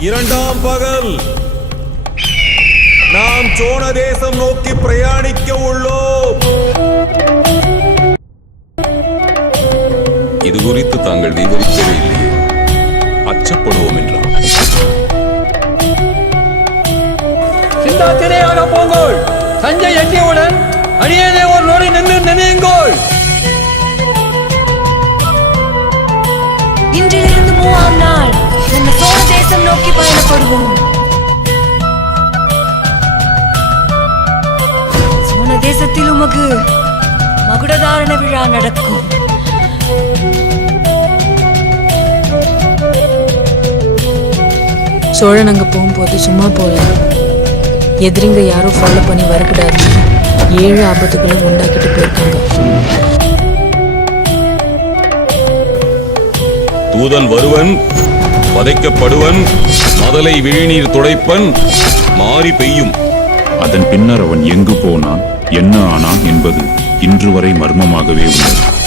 இரண்டாம் பகல். நாம் சோழ தேசம் நோக்கி பிரயாணிக்க உள்ளோம். இது குறித்து தாங்கள் விவரிக்கவே இல்லையே. அச்சப்படுவோம் என்றார் சிந்தாத்திரையாக போங்கோள். தஞ்சை எட்டியவுடன் அடியேனே ஒரு நொடி நின்று நினையுங்கோள். இன்றிலிருந்து மூவாம் நாள் தேசத்தில் உமக்கு மகுடதாரண விழா நடக்கும். சோழன் அங்கே போகும்போது சும்மா போகல எதிரிங்க யாரும் ஃபாலோ பண்ணி வரக்கூடாது ஏழு ஆபத்துகளும் உண்டாக்கிட்டு போயிருக்காங்க. தூதன் வருவன் வதைக்கப்படுவன் மதலை விழிநீர் துடைப்பன் மாறி பெய்யும். அதன் பின்னர் அவன் எங்கு போனான் என்ன ஆனான் என்பது இன்று வரை மர்மமாகவே உள்ளது.